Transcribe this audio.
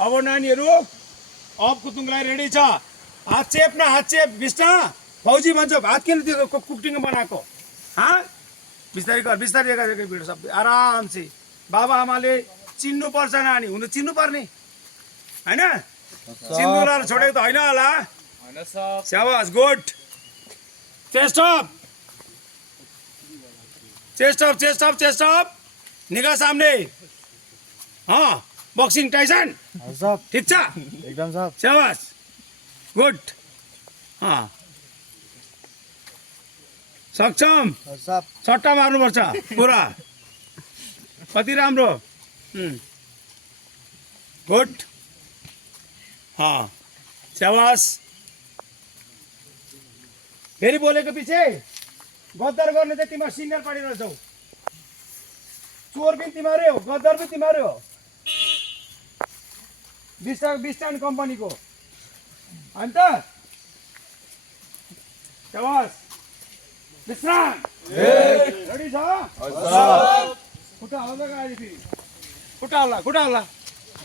अब नानीहरू अब कुद्नुको रेडी छ। हात चेप न हात चेप बिस्ना फौजी भन्छ भात किन त्यो कुकिङ बनाएको बिस्तारै गर बिस्तारै गरेको भिड सब आरामसे बाबा आमाले चिन्नु पर्छ नानी हुनु चिन्नु पर्ने हैन चिन्नुलाई छोडेको त हैन होला स्याबास good chest up chest up chest up chest up निगाह सामने बक्सिङ टाइसन ठीक छ एकदम साहब स्याबास गुड सक्षम साहब सट्टा मार्नुपर्छ पुरा कति राम्रो गुड स्याबास फेरि बोलेको पछि गद्दार गर्ने त तिमीहरू सिनियर पढिरहेछौ चोर पनि तिमीहरू हो गद्दार पनि तिमीहरू हो बिस्टान कम्पनीको अन्त स्याबास विश्राम रेडी छ खुट्टा हल्ला गाडी फेरि खुट्टा हल्ला